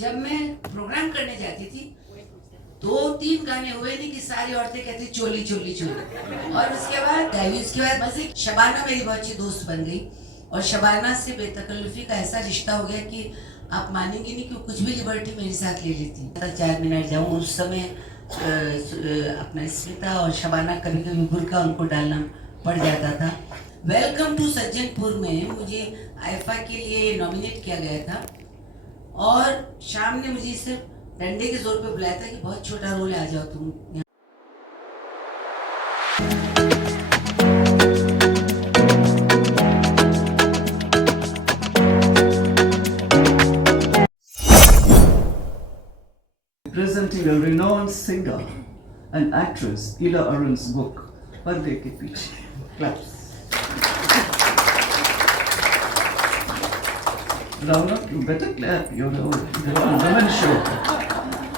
जब मैं प्रोग्राम करने जाती थी 2-3 गाने हुए नहीं कि सारी औरतें कहती चोली चोली चोली। और उसके बाद मजे शबाना मेरी बहुत अच्छी दोस्त बन गई और शबाना से बेतकल्लुफी का ऐसा रिश्ता हो गया कि आप मानेंगे नहीं कि वो कुछ भी लिबर्टी मेरे साथ ले लेती। 4 मिनट जाऊँ उस समय अपना स्मिता और शबाना कभी कभी बुर्का उनको डालना पड़ जाता था। वेलकम टू सज्जनपुर में मुझे आईफा के लिए नॉमिनेट किया गया था और शाम ने मुझे सिर्फ डंडे के जोर पे बुलाया था कि बहुत छोटा रोल है, आ जाओ तुम। Presenting a renowned singer and actress, Ila Arun's book, Parde Ke Piche. Claps. Ravana, you better clap. You're a woman show.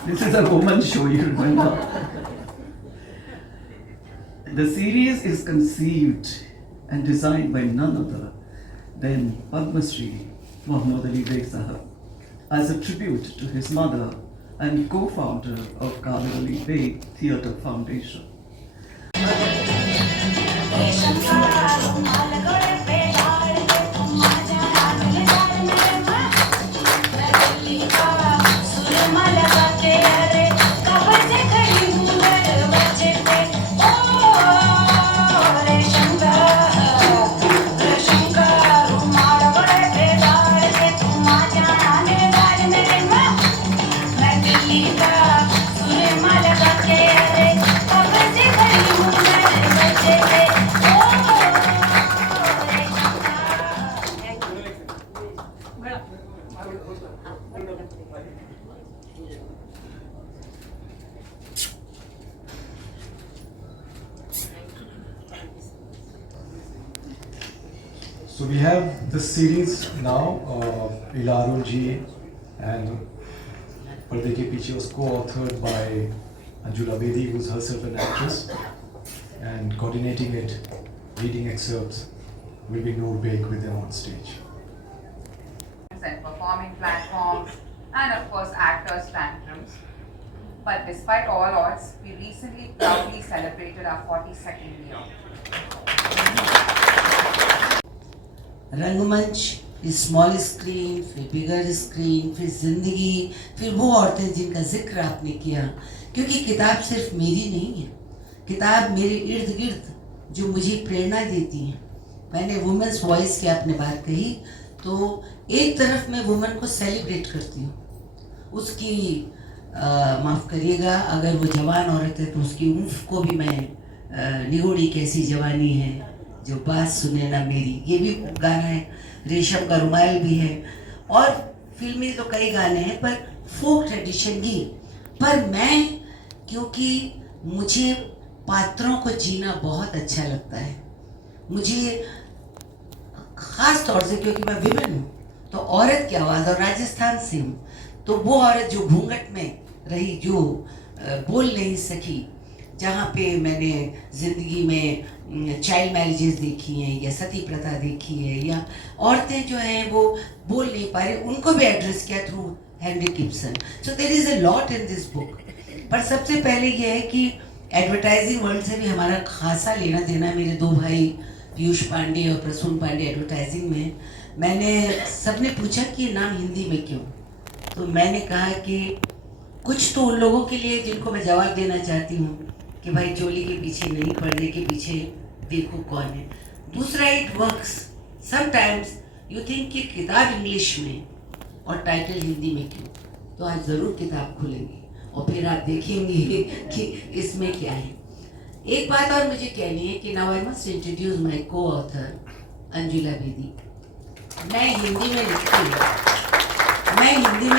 This is a woman show, you remember. The series is conceived and designed by none other than Padma Shri Muhammad Ali Beg Sahab as a tribute to his mother and co-founder of Kader Ali Beg Theatre Foundation. So we have this series now, Ila Arun ji and Parde Ke Piche was co-authored by Anjula Bedi, who's herself an actress, and coordinating it, reading excerpts, will be Noor Beg with them on stage. And performing platforms, and of course actors' tantrums. But despite all odds, we recently proudly celebrated our 42nd year. रंगमंच, फिर small screen, फिर बिगर screen, फिर जिंदगी, फिर वो औरतें जिनका जिक्र आपने किया। क्योंकि किताब सिर्फ मेरी नहीं है, किताब मेरे इर्द गिर्द जो मुझे प्रेरणा देती हैं। मैंने वुमेन्स वॉइस की आपने बात कही, तो एक तरफ मैं वुमेन को सेलिब्रेट करती हूँ, उसकी माफ़ करिएगा अगर वो जवान औरत है तो उसकी ऊँफ को भी मैं निगोड़ी कैसी जवानी है जो बात सुने ना मेरी, ये भी गाना है। रेशम का रुमाल भी है और फिल्मी तो कई गाने हैं, पर फोक ट्रेडिशन की। पर मैं, क्योंकि मुझे पात्रों को जीना बहुत अच्छा लगता है, मुझे ख़ास तौर से क्योंकि मैं विमेन हूँ, तो औरत की आवाज़, और राजस्थान से हूँ, तो वो औरत जो घूंघट में रही, जो बोल नहीं सकी, जहाँ पे मैंने ज़िंदगी में चाइल्ड मैरिजेस देखी हैं या सती प्रथा देखी है, या औरतें जो हैं वो बोल नहीं पा रही, उनको भी एड्रेस किया through Henry Gibson. So there is a lot in this book. पर सबसे पहले ये है कि एडवर्टाइजिंग वर्ल्ड से भी हमारा खासा लेना देना है। मेरे 2 भाई पीयूष पांडे और प्रसून पांडे एडवर्टाइजिंग में। मैंने सबने पूछा कि नाम हिंदी में क्यों, तो मैंने कहा कि कुछ तो उन लोगों के लिए जिनको मैं जवाब देना चाहती हूँ कि भाई चोली के पीछे नहीं, पर्दे के पीछे देखो कौन है। दूसरा, it works sometimes you think कि किताब इंग्लिश में और टाइटल हिंदी में क्यों, तो आज ज़रूर किताब खुलेंगी और फिर आप देखेंगे कि इसमें क्या है। एक बात और मुझे कहनी है कि now I must introduce my को ऑथर अंजुला बेदी। मैं हिंदी में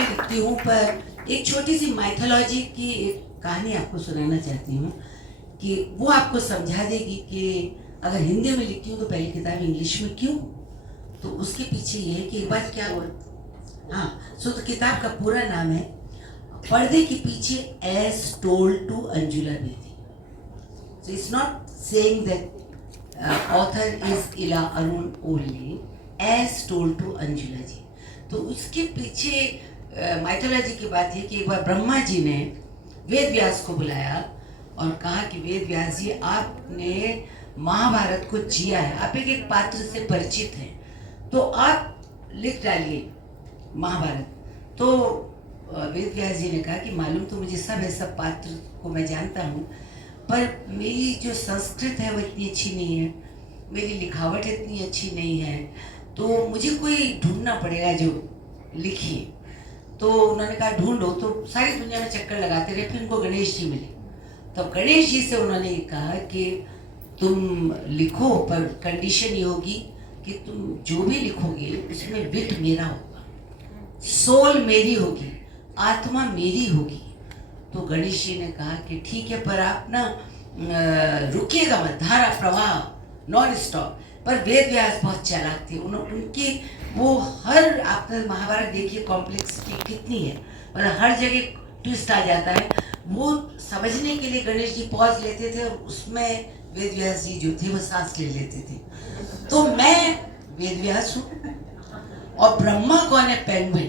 लिखती हूँ, पर एक छोटी सी माइथोलॉजी की एक कहानी आपको सुनाना चाहती हूँ कि वो आपको समझा देगी कि अगर हिंदी में लिखती हूँ तो पहली किताब इंग्लिश में क्यों। तो उसके पीछे ये है कि एक बार क्या हुआ। हाँ, तो किताब का पूरा नाम है पर्दे के पीछे as told to Anjula Bedi. So it's not saying that author is Ila Arun only, as told to Anjula ji. तो उसके पीछे माइथोलॉजी की बात है कि एक बार ब्रह्मा जी ने वेद व्यास को बुलाया और कहा कि वेद व्यास जी, आपने महाभारत को जिया है, आप एक एक पात्र से परिचित हैं, तो आप लिख डालिए महाभारत। तो वेद व्यास जी ने कहा कि मालूम तो मुझे सब है, सब पात्र को मैं जानता हूँ, पर मेरी जो संस्कृत है वो इतनी अच्छी नहीं है, मेरी लिखावट इतनी अच्छी नहीं है, तो मुझे कोई ढूंढना पड़ेगा जो लिखिए। तो उन्होंने कहा ढूंढो, तो सारी दुनिया में चक्कर लगाते रहे, फिर उनको गणेश जी मिले। तब गणेश जी से उन्होंने कहा कि तुम लिखो, पर कंडीशन ये होगी कि तुम जो भी लिखोगे उसमें विट मेरा होगा, सोल मेरी होगी, आत्मा मेरी होगी। तो गणेश जी ने कहा कि ठीक है, पर आप ना रुकिएगा मत, धारा प्रवाह नॉन स्टॉप। पर वेद व्यास बहुत चालाक थे, उनकी वो हर, आपने महाभारत देखिए कॉम्प्लेक्सिटी कितनी है, मतलब हर जगह ट्विस्ट आ जाता है, वो समझने के लिए गणेश जी पॉज लेते थे और उसमें वेद व्यास जी जो थे वो सांस ले लेते थे। तो मैं वेद व्यास हूँ और ब्रह्मा कौन है? पेंगुइन।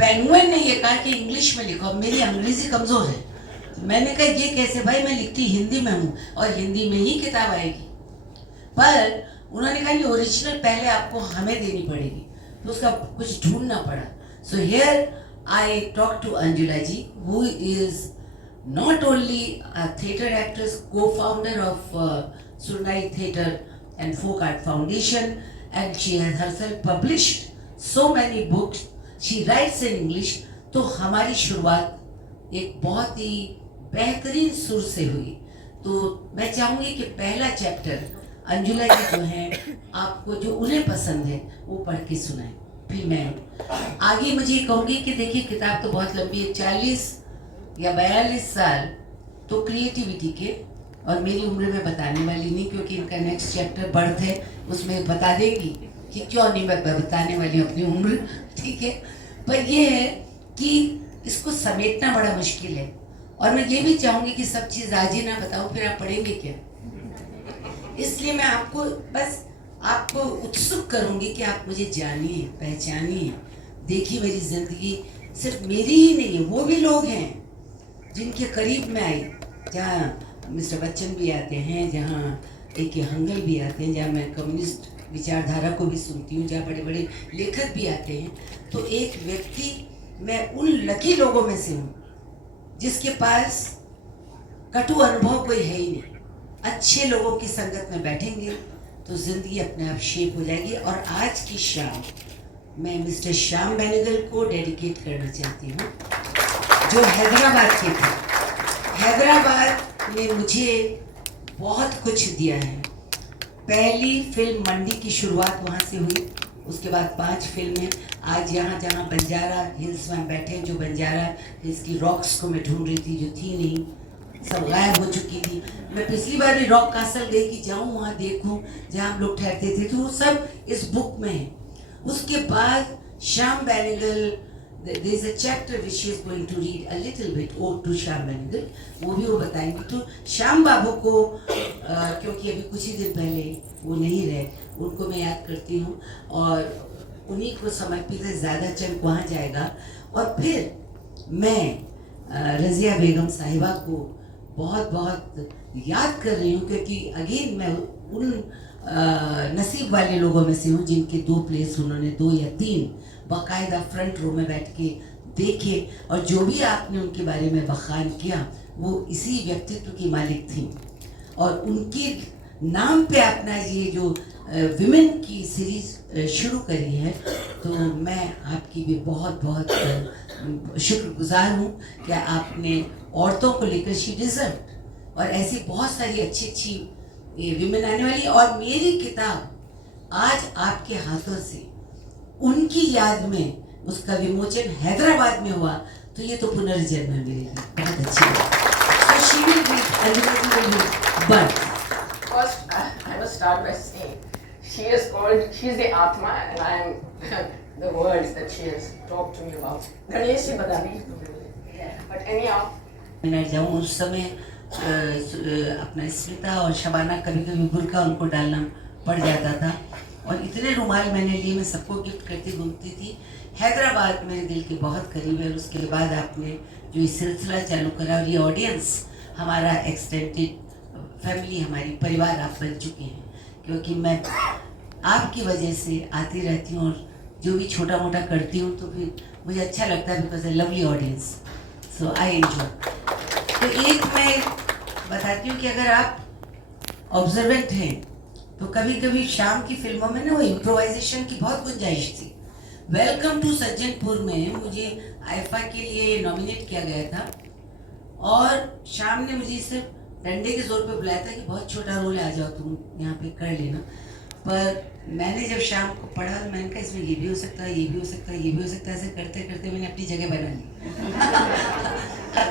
पेंगुइन ने ये कहा कि इंग्लिश में लिखो, मेरी अंग्रेजी कमजोर है। तो मैंने कहा ये कैसे भाई, मैं लिखती हिंदी में हूँ और हिंदी में ही किताब आएगी। पर उन्होंने कहा कि ओरिजिनल पहले आपको हमें देनी पड़ेगी, तो उसका कुछ ढूंढना पड़ा। So here I talk to Anjula ji, who is not only a theatre actress, co-founder of Surnai Theatre and Folk Art Foundation, and she has herself published so many books. She writes in English. तो हमारी शुरुआत एक बहुत ही बेहतरीन सुर से हुई। तो मैं चाहूँगी कि पहला चैप्टर अंजुला जी जो हैं, आपको जो उन्हें पसंद है वो पढ़ के सुनाएं, फिर मैं आगे मुझे ये कहूँगी कि देखिए किताब तो बहुत लंबी है, 40 या 42 साल तो क्रिएटिविटी के, और मेरी उम्र में बताने वाली नहीं, क्योंकि इनका नेक्स्ट चैप्टर बर्थ है, उसमें बता देगी कि क्यों नहीं मैं बताने वाली अपनी उम्र, ठीक है। पर ये है कि इसको समेटना बड़ा मुश्किल है, और मैं ये भी चाहूँगी कि सब चीज़ आज ही ना बताऊँ, फिर आप पढ़ेंगे क्या। इसलिए मैं आपको बस आपको उत्सुक करूँगी कि आप मुझे जानिए, पहचानिए, देखिए मेरी ज़िंदगी सिर्फ मेरी ही नहीं है, वो भी लोग हैं जिनके करीब मैं आई, जहाँ मिस्टर बच्चन भी आते हैं, जहाँ A.K. हंगल भी आते हैं, जहाँ मैं कम्युनिस्ट विचारधारा को भी सुनती हूँ, जहाँ बड़े बड़े लेखक भी आते हैं। तो एक व्यक्ति, मैं उन लकी लोगों में से हूँ जिसके पास कटु अनुभव कोई है ही नहीं। अच्छे लोगों की संगत में बैठेंगे तो ज़िंदगी अपने आप शेप हो जाएगी। और आज की शाम मैं मिस्टर श्याम बेनेगल को डेडिकेट करना चाहती हूँ, जो हैदराबाद के थे। हैदराबाद ने मुझे बहुत कुछ दिया है। पहली फिल्म मंडी की शुरुआत वहाँ से हुई, उसके बाद 5 फिल्में। आज यहाँ जहाँ बंजारा हिल्स में बैठे, जो बंजारा हिल्स की रॉक्स को मैं ढूंढ रही थी, जो थी नहीं, सब गायब हो चुकी थी। मैं पिछली बार भी रॉक कासल गई कि जाऊँ वहाँ देखूँ जहाँ हम लोग ठहरते थे, तो वो सब इस बुक में है। उसके बाद Shyam Benegal, there is a chapter which she is going to read a little bit, ode to Shyam Benegal, वो भी वो बताएंगे। तो श्याम बाबू को क्योंकि अभी कुछ ही दिन पहले वो नहीं रहे, उनको मैं याद करती हूँ और उन्हीं को समर्पित है ज़्यादा चंक वहाँ जाएगा। और फिर मैं रज़िया बेगम साहिबा को बहुत बहुत याद कर रही हूँ, क्योंकि अगेन मैं उन नसीब वाले लोगों में से हूँ जिनके 2 प्लेस उन्होंने 2 या 3 बाकायदा फ्रंट रो में बैठ के देखे, और जो भी आपने उनके बारे में बखान किया वो इसी व्यक्तित्व की मालिक थी। और उनके नाम पे अपना ये जो विमेन की सीरीज शुरू करी है, तो मैं आपकी भी बहुत बहुत शुक्रगुजार हूँ कि आपने औरतों को लेकर शी डिजर्व, और ऐसी बहुत सारी अच्छी अच्छी विमेन आने वाली। और मेरी किताब आज आपके हाथों से उनकी याद में उसका विमोचन हैदराबाद में हुआ, तो ये तो पुनर्जन्म मिलेगी, बहुत अच्छी बात। So she will be, Anjali will be, but First, I must start by saying she is the Atma, and I am the words that she has talked to me about. Ganesh ji bata nahi मुझे, but anyhow. मैं जाऊँ उस समय अपना स्मिता और शबाना कभी कभी बुर्का उनको डालना पड़ जाता था, और इतने रुमाल मैंने लिए, मैं सबको गिफ्ट करती घूमती थी। हैदराबाद मेरे दिल के बहुत करीब है। उसके बाद आपने जो ये सिलसिला चालू करा और ये ऑडियंस हमारा एक्सटेंडेड फैमिली, हमारी परिवार आप बन चुके हैं, क्योंकि मैं आपकी वजह से आती रहती हूँ और जो भी छोटा मोटा करती हूँ तो फिर मुझे अच्छा लगता है, because A lovely audience, so I enjoy. तो एक मैं बताती हूँ कि अगर आप ऑब्जर्वेंट हैं तो कभी कभी शाम की फिल्मों में ना वो इम्प्रोवाइजेशन की बहुत गुंजाइश थी। वेलकम टू सज्जनपुर में मुझे आईफा के लिए नॉमिनेट किया गया था और शाम ने मुझे सिर्फ डंडे के जोर पे बुलाया था कि बहुत छोटा रोल है, आ जाओ तुम यहाँ पे कर लेना। पर मैंने जब शाम को पढ़ा तो मैंने कहा इसमें ये भी हो सकता है, ये भी हो सकता है, ये भी हो सकता है, ऐसे करते करते मैंने अपनी जगह बना ली।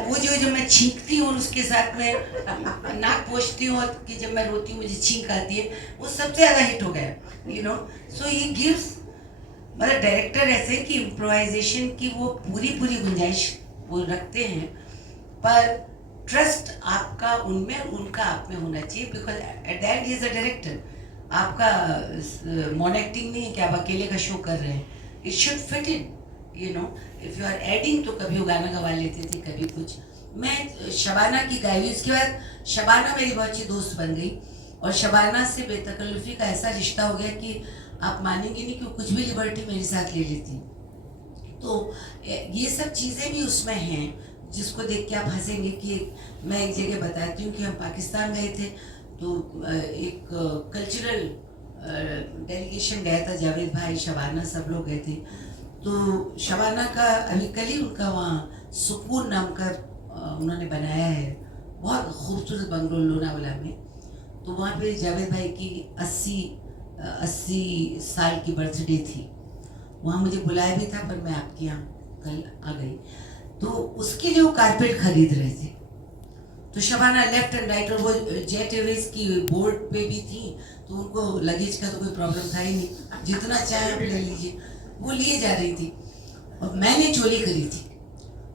वो जो मैं छींकती हूँ और उसके साथ में नाक पोंछती हूँ और कि जब मैं रोती हूँ मुझे छींक आती है, वो सबसे ज़्यादा हिट हो गया, यू नो। सो ये गिव्स, मतलब डायरेक्टर ऐसे कि इम्प्रोवाइजेशन की वो पूरी गुंजाइश वो रखते हैं, पर ट्रस्ट आपका उनमें, उनका आप में होना चाहिए, because at the and he is a director. आपका मॉन एक्टिंग नहीं है कि आप अकेले का शो कर रहे हैं, it should fit in, you know. If you are adding तो कभी वो गाना गवा लेते थे, कभी कुछ। मैं शबाना की गाई हुई, उसके बाद शबाना मेरी बहुत अच्छी दोस्त बन गई और शबाना से बेतकल्लुफ़ी का ऐसा रिश्ता हो गया कि आप मानेंगे नहीं कि वो कुछ भी लिबर्टी मेरे साथ ले लेती। तो ये सब चीज़ें भी उसमें हैं जिसको देख के आप हंसेंगे। कि मैं एक जगह बताती हूँ कि हम पाकिस्तान गए थे तो एक कल्चरल डेलीगेशन गया था, जावेद भाई, शबाना, सब लोग गए थे। तो शबाना का अभी कल ही उनका वहाँ सुकून नाम का उन्होंने बनाया है, बहुत खूबसूरत बंगलो लोनावाला में। तो वहाँ पे जावेद भाई की 80 साल की बर्थडे थी, वहाँ मुझे बुलाया भी था, पर मैं आपके यहाँ कल आ गई। तो उसके लिए वो कारपेट खरीद रहे थे, तो शबाना लेफ्ट एंड राइट, और वो जेट एयरवेज की बोर्ड पे भी थी, तो उनको लगेज का तो कोई प्रॉब्लम था ही नहीं, जितना चाहे आप ले लीजिए, वो लिए जा रही थी और मैंने चोली करी थी।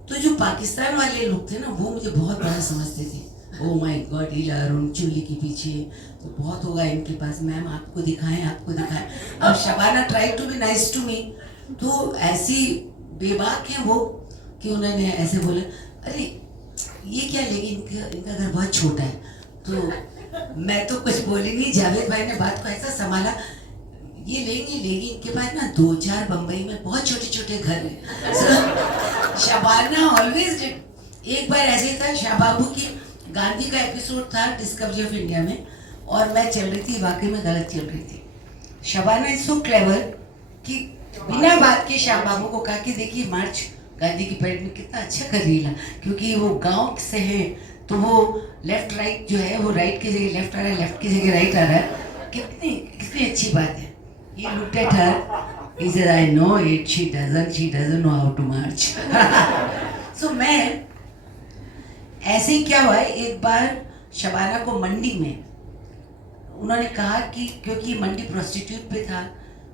तो जो पाकिस्तान वाले लोग थे ना, वो मुझे बहुत बड़ा समझते थे। ओ माय गॉड, ईला अरुण चोली के पीछे तो बहुत होगा इनके पास, मैम आपको दिखाएं, आपको दिखाएं। अब Shabana try to be nice to me, तो ऐसी बेबाक है वो कि उन्होंने ऐसे बोले, अरे ये क्या लेगी, इनका घर बहुत छोटा है। तो मैं तो कुछ बोली नहीं, जावेद भाई ने बात को ऐसा संभाला, ये लेगी इनके पास ना 2-4 बम्बई में बहुत छोटे छोटे घर हैं। Shabana always did. एक बार ऐसे ही था, शाहबाबू की गांधी का एपिसोड था डिस्कवरी ऑफ इंडिया में, और मैं चल रही थी, वाकई में गलत चल रही थी। शबाना इज सो क्लेवर कि बिना बात के शाहबाबू को कहा कि देखिए मार्च गांधी की परेड में कितना अच्छा कर रही है, क्योंकि वो गांव से है तो वो लेफ्ट राइट जो है वो राइट की जगह लेफ्ट आ रहा है, लेफ्ट की जगह राइट आ रहा है, कितनी अच्छी बात है। He looked at her, he said, I know it, she doesn't know how to march. So मैं ऐसे ही क्या हुआ है, एक बार शबाना को मंडी में उन्होंने कहा कि क्योंकि मंडी प्रोस्टिट्यूट पे था,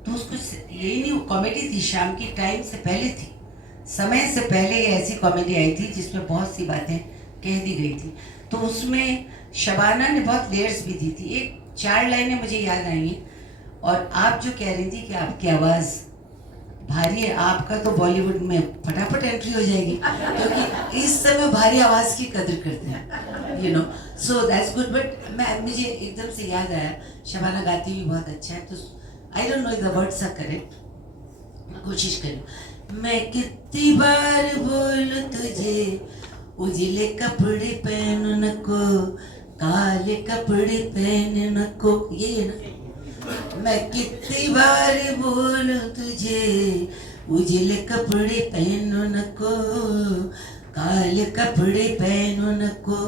तो उसको यही नहीं, कॉमेडी थी, शाम की टाइम से पहले थी, समय से पहले ऐसी कॉमेडी आई थी जिसमें बहुत सी बातें कह दी गई थी। तो उसमें शबाना ने बहुत लेयर्स भी दी थी। 1-4 लाइनें मुझे याद आई हैं, और आप जो कह रही थी कि आपकी आवाज़ भारी है, आपका तो बॉलीवुड में फटाफट एंट्री हो जाएगी, क्योंकि इस समय भारी आवाज़ की कदर करते हैं, you know. So that's good. But मुझे एकदम से याद आया, शबाना गाती भी बहुत अच्छा है, तो I don't know if the words are correct, मैं कोशिश करूँ। मैं कितनी बार बोलूं तुझे, उजले कपड़े पहन को, काले कपड़े पहन को, ये है ना। मैं कितनी बार बोलूं तुझे, उजले कपड़े पहन को, काले कपड़े पहन को,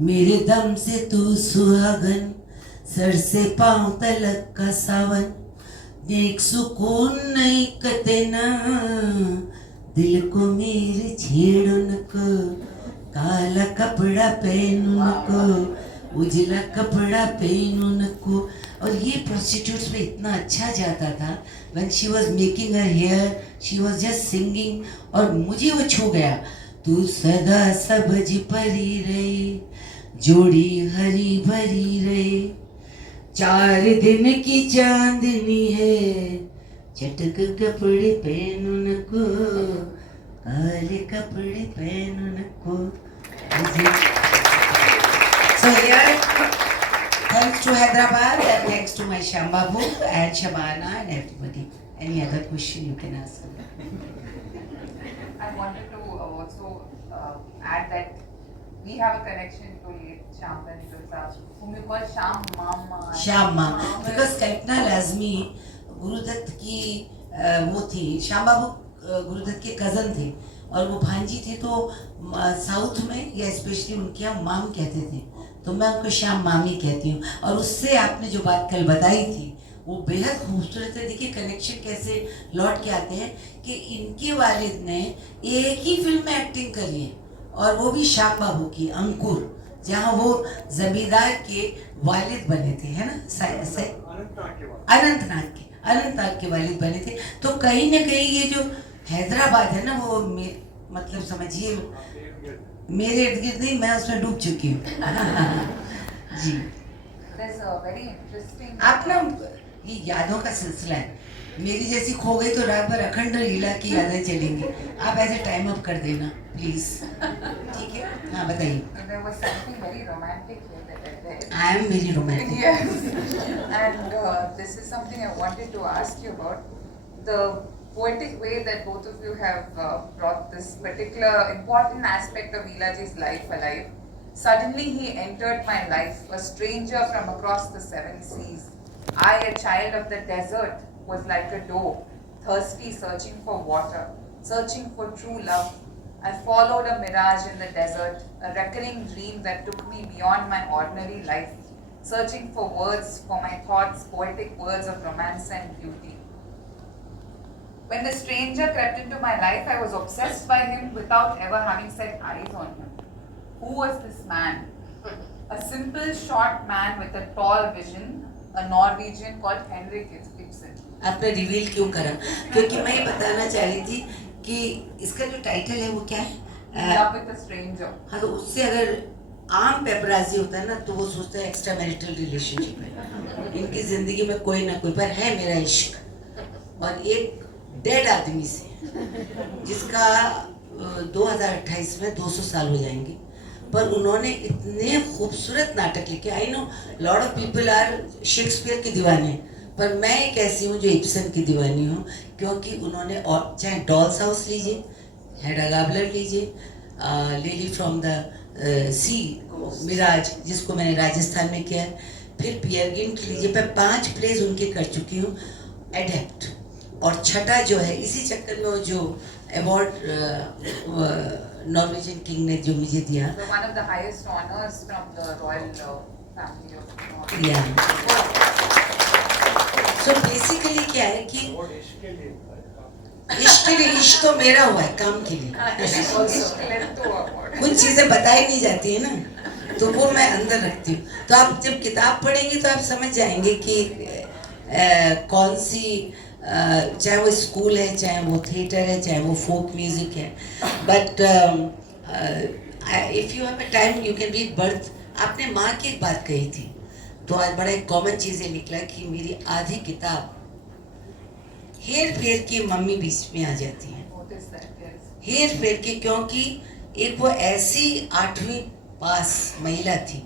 मेरे दम से तू सुहागन, सर से पांव तलक का सावन, देख सुकून नहीं कतना, दिल को मेरे छेड़न को, काला कपड़ा पहनून को, उजला कपड़ा पहनून को। और ये प्रोस्टिट्यूट्स में इतना अच्छा जाता था, when she was making her hair, she was just singing, और मुझे वो छू गया। तू सदा सब्ज परी रहे, जोड़ी हरी भरी रहे, 4 दिन की चांदनी है, चटक कपड़े पहनो नको, काले कपड़े पहनो नको. So here, thanks to Hyderabad and thanks to my Shyam Babu and Shabana and everybody. Any other question you can ask? I wanted to also add that we have a connection to late Shyam Benegal, whom you call Shyam Mama. Shyam माँ, because कल्पना लाजमी गुरुदत्त की वो थी, श्याम बाबू गुरुदत्त के cousin थे और वो भांजी थे, तो साउथ में या स्पेशली उनके यहाँ माम कहते थे, तो मैं उनको श्याम मामी कहती हूँ. और उससे आपने जो बात कल बताई थी वो बेहद खूबसूरत है. देखिए कनेक्शन कैसे लौट के आते हैं कि इनके वालिद ने एक ही फिल्म में एक्टिंग करी है और वो भी श्याम बाबू की, अंकुर, जहाँ वो जमींदार के वालिद बने थे, है ना, अनंतनाग के वालिद बने थे. तो कहीं ना कहीं ये जो हैदराबाद है ना, वो मतलब समझिए मेरे इर्द गिर्द नहीं, मैं उसमें डूब चुकी हूँ. जी. There's a very interesting. आप ना, ये यादों का सिलसिला है, मेरी जैसी खो गई तो रात भर अखंड लीला की यादें चलेंगी. आप ऐसे टाइम अप कर देना प्लीज, ठीक है? हाँ बताइए. There was something very romantic here that I read. I am very romantic. Yes, and this is something I wanted to ask you about. The poetic way that both of you have brought this particular important aspect of Vilaji's life alive. Suddenly he entered my life, a stranger from across the seven seas. I, a child of the desert, was like a doe, thirsty, searching for water, searching for true love. I followed a mirage in the desert, a recurring dream that took me beyond my ordinary life, searching for words for my thoughts, poetic words of romance and beauty. When the stranger crept into my life, I was obsessed by him without ever having set eyes on him. Who was this man? A simple, short man with a tall vision, a Norwegian called Henrik Ibsen. आपने reveal क्यों करा? क्योंकि मैं ये बताना चाह रही थी कि इसका जो टाइटल है वो क्या है? Love with a stranger. हाँ, तो उससे अगर आम पेपराजी होता है ना, तो वो सोचता है एक्स्ट्रा मैरिटल रिलेशनशिप है. इनकी जिंदगी में कोई ना कोई पर है मेरा इश्क, और एक डेड आदमी से जिसका 2028 में 200 साल हो जाएंगे, पर उन्होंने इतने खूबसूरत नाटक लिखे. I know lot of people are Shakespeare के दीवाने, पर मैं एक ऐसी हूँ जो इब्सन की दीवानी हूँ, क्योंकि उन्होंने, और चाहे डॉल्स हाउस लीजिए, हेडा गाबलर लीजिए, लिली फ्रॉम द सी, मिराज जिसको मैंने राजस्थान में किया है, फिर पियर गिंट लीजिए, मैं 5 प्लेज उनके कर चुकी हूँ एडेप्ट, और छठा जो है इसी चक्कर में वो जो अवार्ड नॉर्वेजियन किंग ने जो मुझे दिया. So one of the highest honors from the royal family of Norway. So basically क्या है कि इश्क के लिए, इश्क तो मेरा हुआ है काम के लिए. Led to award. कुछ चीजें बताई नहीं जाती है ना, तो वो मैं अंदर रखती हूँ. तो आप जब किताब पढ़ेंगे तो आप समझ जाएंगे कि कौन सी, चाहे वो स्कूल है, चाहे वो थिएटर है, चाहे वो फोक म्यूजिक है. But if you have a time you can read birth. आपने माँ की एक बात कही थी, तो आज बड़ा एक कॉमन चीज़ ये निकला कि मेरी आधी किताब हेर फेर की मम्मी बीच में आ जाती है. Notice that, yes. हेर फेर के, क्योंकि एक वो ऐसी 8वीं पास महिला थी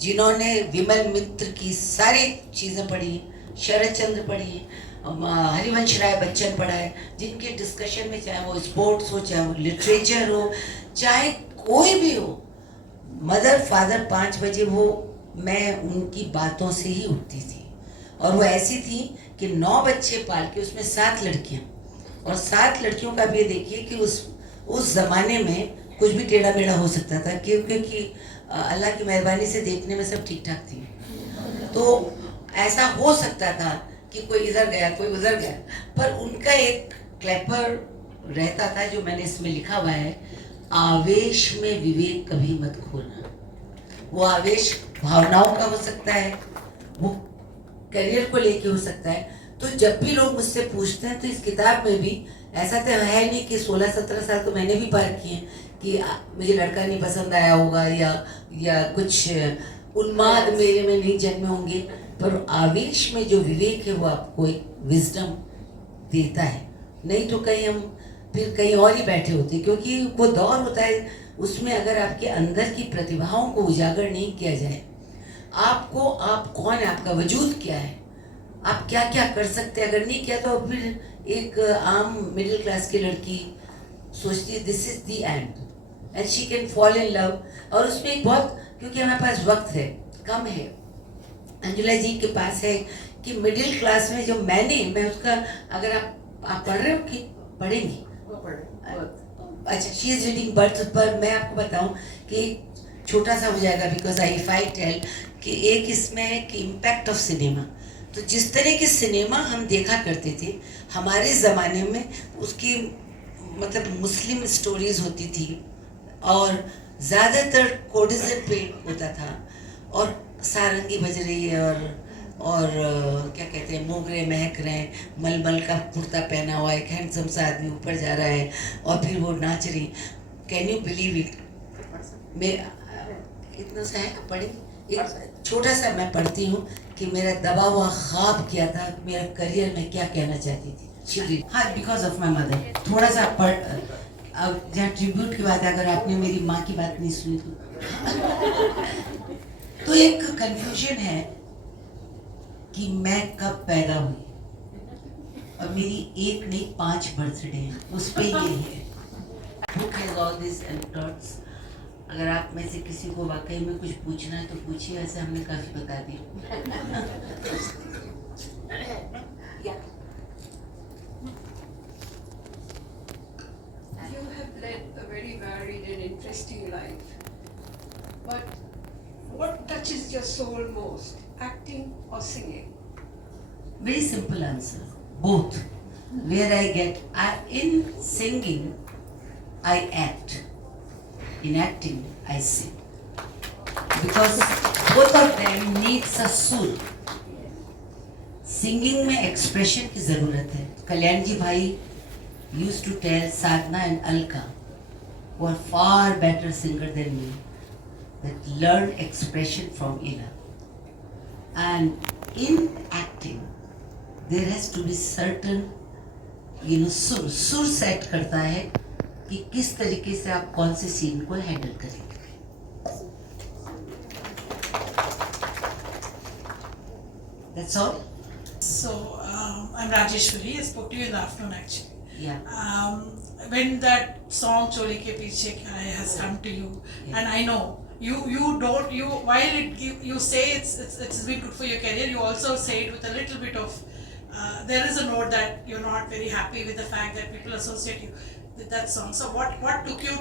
जिन्होंने विमल मित्र की सारी चीज़ें पढ़ी, शरद चंद्र पढ़ी, हरिवंश राय बच्चन पढ़ा है, जिनके डिस्कशन में चाहे वो स्पोर्ट्स हो, चाहे वो लिटरेचर हो, चाहे कोई भी हो, मदर फादर 5 बजे वो, मैं उनकी बातों से ही उठती थी. और वो ऐसी थी कि 9 बच्चे पाल के उसमें 7 लड़कियां, और 7 लड़कियों का भी देखिए कि उस ज़माने में कुछ भी टेढ़ा मेढ़ा हो सकता था, क्योंकि अल्लाह की मेहरबानी से देखने में सब ठीक ठाक थी. तो ऐसा हो सकता था कि कोई इधर गया कोई उधर गया, पर उनका एक क्लैपर रहता था जो मैंने इसमें लिखा हुआ है, आवेश में विवेक कभी मत खोना. वो आवेश भावनाओं का हो सकता है, वो करियर को लेके हो सकता है. तो जब भी लोग मुझसे पूछते हैं, तो इस किताब में भी ऐसा तो है नहीं कि 16-17 साल तो मैंने भी पार किए कि मुझे लड़का नहीं पसंद आया होगा या कुछ उन्माद मेरे में नहीं जन्मे होंगे, पर आवेश में जो विवेक है वो आपको एक विजडम देता है, नहीं तो कहीं हम फिर कहीं और ही बैठे होते, क्योंकि वो दौर होता है उसमें अगर आपके अंदर की प्रतिभाओं को उजागर नहीं किया जाए, आपको आप कौन है, आपका वजूद क्या है, आप क्या क्या कर सकते हैं, अगर नहीं किया तो फिर एक आम मिडिल क्लास की लड़की सोचती है this is the end and she can fall in love. और उसमें एक बहुत, क्योंकि हमारे पास वक्त है कम है, अंजुला जी के पास है कि मिडिल क्लास में जो मैं उसका, अगर आप पढ़ रहे हो कि पढ़ेंगी, अच्छा शी इज रीडिंग बर्थ, पर मैं आपको बताऊं कि छोटा सा हो जाएगा बिकॉज आई टेल कि एक इसमें है कि इम्पैक्ट ऑफ सिनेमा। तो जिस तरह की सिनेमा हम देखा करते थे हमारे ज़माने में, उसकी मतलब मुस्लिम स्टोरीज होती थी और ज़्यादातर कोडिज्म पे होता था, और सारंगी बज रही है और क्या कहते हैं, मोगरे महक रहे हैं, मलमल का कुर्ता पहना हुआ एक हैंडसम सा आदमी ऊपर जा रहा है और फिर वो नाच रही। कैन यू बिलीव इट, मैं इतना सा है पढ़ी, एक छोटा सा मैं पढ़ती हूँ कि मेरा दबा हुआ ख्वाब क्या था, मेरा करियर में क्या कहना चाहती थी। शिवरी, हाँ, बिकॉज ऑफ माई मदर। थोड़ा सा पढ़, अब जहाँ ट्रिब्यूट की बात है, अगर आपने मेरी माँ की बात नहीं सुनी तो एक कंफ्यूजन है कि मैं कब पैदा हुई, और मेरी एक नहीं 5 बर्थडे हैं, उस पे ये है। Book has all this endnotes. अगर आप में से किसी को वाकई में कुछ पूछना है तो पूछिए, ऐसे हमने काफ़ी बता दिया। You have led a very varied and interesting life. But what touches your soul most, acting or singing? Very simple answer, both. Where I get, in singing, I act. In acting, I sing. Because both of them needs a sur. Singing में expression की ज़रूरत है। कल्याण जी भाई used to tell Sadhna and Alka, who are far better singer than me, that learn expression from Ila. And in acting, there has to be certain, सुर set करता है कि किस तरीके से आप कौन से सीन को हैंडल करेंगे। That's all. So, I'm Rajeshwari. I spoke to you in the afternoon actually. Yeah. When that song Choli Ke Piche Kya Hai has come to you, Yeah. and I know while you say it's been good for your career, you also say it with a little bit of there is a note that you're not very happy with the fact that people associate you with that song. So what took you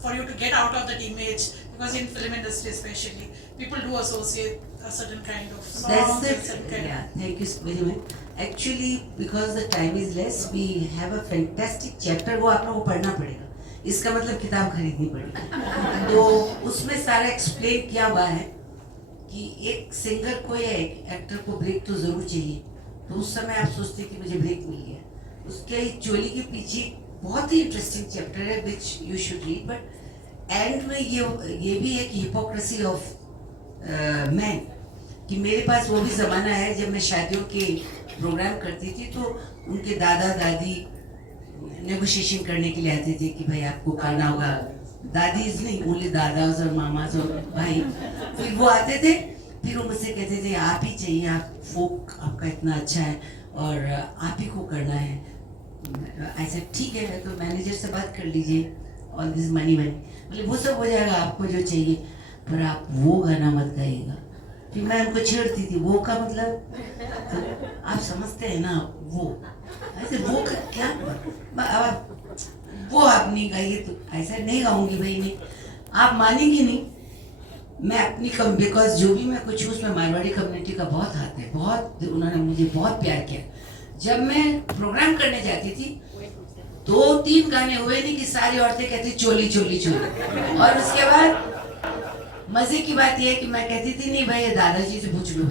for you to get out of that image? Because in film industry especially, people do associate a certain kind of songs. That's with certain it. kind Yeah, thank you very much. Actually, because the time is less, we have a fantastic chapter. वो आप लोगों को पढ़ना पड़ेगा। इसका मतलब किताब खरीदनी पड़ेगी। तो उसमें सारा एक्सप्लेन किया हुआ है कि एक सिंगर को या एक एक्टर को ब्रेक तो जरूर चाहिए। तो उस समय आप सोचते कि मुझे ब्रेक मिल गया। उसके चोली के पीछे बहुत ही इंटरेस्टिंग चैप्टर है which you should read, but and में ये भी है कि हिपोक्रेसी ऑफ मैन, कि मेरे पास वो भी ज़माना है जब मैं शादियों के प्रोग्राम करती थी तो उनके दादा दादी नेगोशिएशन करने के लिए आते थे कि भाई आपको करना होगा, दादीज नहीं, ओनली दादाज और मामाज और भाई। फिर वो आते थे, फिर वो मुझसे कहते थे आप ही चाहिए, आप फोक आपका इतना अच्छा है और आप ही को करना है। ऐसा ठीक है, तो मैनेजर से बात कर लीजिए, ऑल दिस मनी मतलब वो सब हो जाएगा, आपको जो चाहिए, पर आप वो गाना मत गाइएगा। फिर मैं उनको छेड़ती थी, वो का मतलब तो आप समझते हैं ना, वो ऐसे वो का क्या, वो आप नहीं गाइए, तो ऐसा नहीं गाऊंगी भाई, नहीं आप मानेंगे नहीं। मैं अपनी बिकॉज जो भी मैं कुछ हूँ उसमें मारवाड़ी कम्युनिटी का बहुत हाथ है, बहुत उन्होंने मुझे बहुत प्यार किया। जब मैं प्रोग्राम करने जाती थी 2-3 गाने हुए नहीं कि सारी औरतें कहती चोली चोली चोली, और उसके बाद मजे की बात यह है कि मैं कहती थी नहीं भाई ये दादाजी से पूछ लो,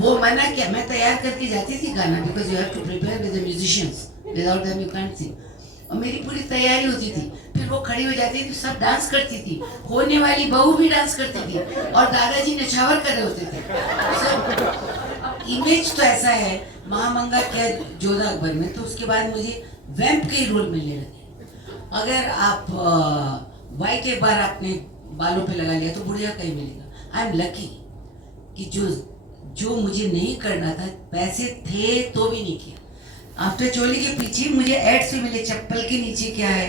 वो मना किया। मैं तैयार करके जाती थी गाना, because you have to prepare with the musicians, without them you can't sing. और मेरी पूरी तैयारी होती थी, फिर वो खड़ी हो जाती थी, सब डांस करती थी, होने वाली बहू भी डांस करती थी और दादाजी नछावर कर रहे होते थे। इमेज तो ऐसा है महामंगा किया जोधा अकबर में, तो उसके बाद मुझे वैम्प के रोल मिलने लगे। अगर आप व्हाइट एक बार आपने बालों पे लगा लिया तो बुढ़िया कहीं मिलेगा। आई एम लकी कि जो मुझे नहीं करना था, पैसे थे तो भी नहीं किया। आफ्टर चोली के पीछे मुझे एड्स भी मिले, चप्पल के नीचे क्या है,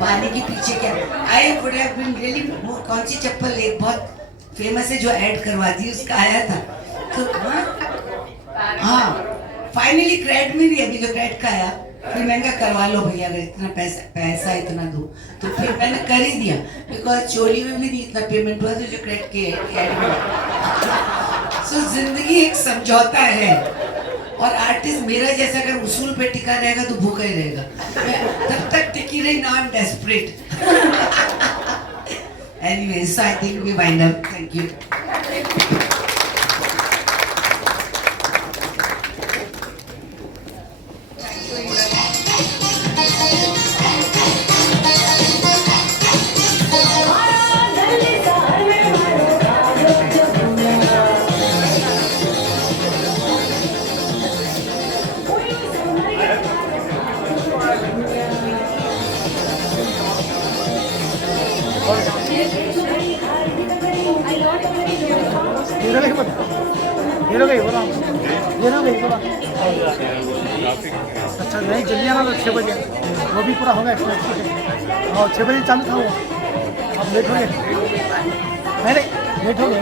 पानी के पीछे क्या है। I would have been really, कौन सी चप्पल, एक बहुत फेमस है जो ऐड करवाती है, उसका आया था। तो हाँ फाइनली क्रैड में भी, अभी जो क्रैड का आया, फिर मैंने कहा करवा लो भैया, अगर इतना पैसा इतना दो, तो फिर मैंने कर ही दिया, बिकॉज चोली में भी नहीं इतना पेमेंट हुआ, तो जो क्रैड के ऐड में। सो जिंदगी एक समझौता है, और आर्टिस्ट मेरा जैसा अगर उसूल पे टिका रहेगा तो भूखा ही रहेगा। मैं तब तक टिकी रही, now I am desperate. Anyway, so I think we wind up. Thank you. अच्छा नहीं, जल्दी आना तो 6 बजे, वो भी पूरा होगा एक्सप्रेस। और 6 बजे चालू था वो, अब लेट हो गए। नहीं लेट हो गए।